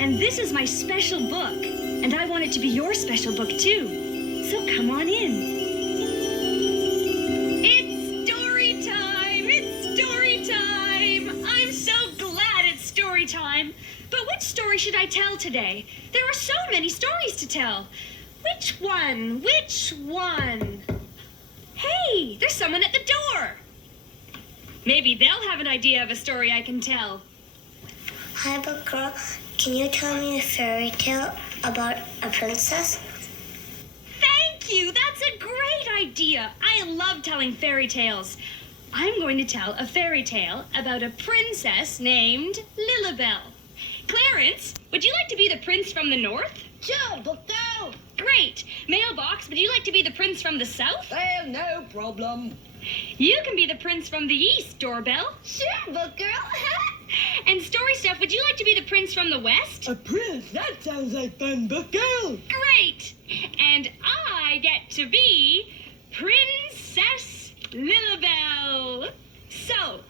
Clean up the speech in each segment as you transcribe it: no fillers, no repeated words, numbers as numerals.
And this is my special book, and I want it to be your special book, too. So come on in. It's story time! It's story time! I'm so glad it's story time. But which story should I tell today? There are so many stories to tell. Which one? Which one? Hey, there's someone at the door. Maybe they'll have an idea of a story I can tell. Hi, book girl. Can you tell me a fairy tale about a princess? Thank you! That's a great idea! I love telling fairy tales. I'm going to tell a fairy tale about a princess named Lilibelle. Clarence, would you like to be the prince from the north? Sure, book girl. Great! Mailbox, would you like to be the prince from the south? Well, no problem. You can be the prince from the east, Doorbell. Sure, book girl. And Story Stuff, would you like to be the prince from the west? A prince? That sounds like fun, book girl. Great! And I get to be Princess Lilibelle. So,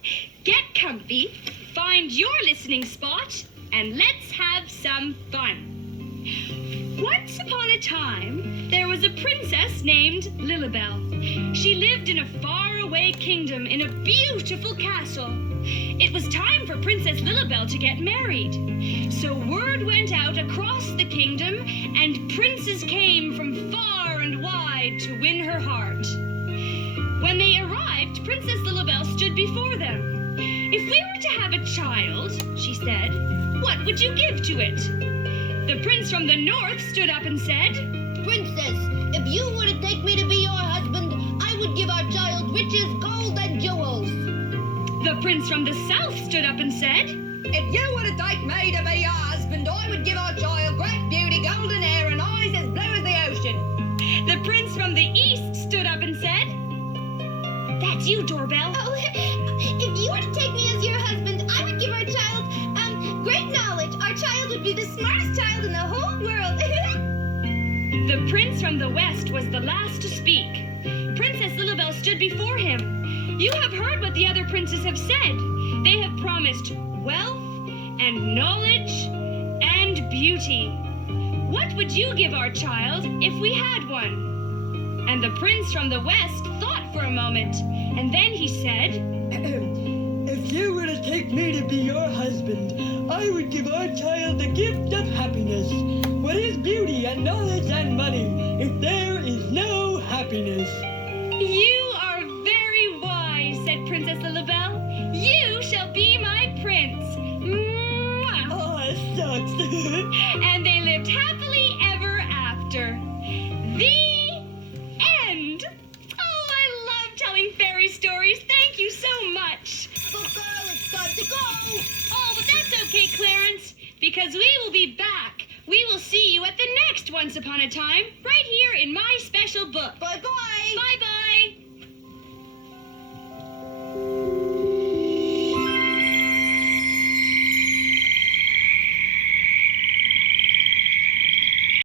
get comfy, find your listening spot, and let's have some fun. Once upon a time, there was a princess named Lilibelle. She lived in a faraway kingdom in a beautiful castle. It was time for Princess Lilibelle to get married. So word went out across the kingdom, and princes came from far and wide to win her heart. When they arrived, Princess Lilibelle stood before them. "If we were to have a child," she said, "what would you give to it?" The prince from the north stood up and said, "Princess, if you were to take me to be your husband, I would give our child riches, gold, and jewels." The prince from the south stood up and said, "If you were to take me to be your husband, I would give our child great beauty, golden hair, and eyes as blue as the ocean." The prince from the east stood up and said, "That's you, Doorbell." "Oh, if you were to take me as your husband, I would give our child, great knowledge. Our child would be the smartest child in the whole world." The prince from the west was the last to speak. Princess Lilibelle stood before him. "You have heard what the other princes have said. They have promised wealth and knowledge and beauty. What would you give our child if we had one?" And the prince from the west thought for a moment, and then he said, If you were to take me to be your husband, I would give our child the gift of happiness. What is beauty and knowledge and money if there is no happiness? "You are very wise," said Princess Lilibelle. "You shall be my prince." Mwah! Oh, shucks. And they lived happily ever after. The end. Oh, I love telling fairy stories. Thank you so much. Book girl, it's time to go. Oh, but that's okay, Clarence, because we will be back. We will see you at the next Once Upon a Time, right here in my special book. Bye-bye.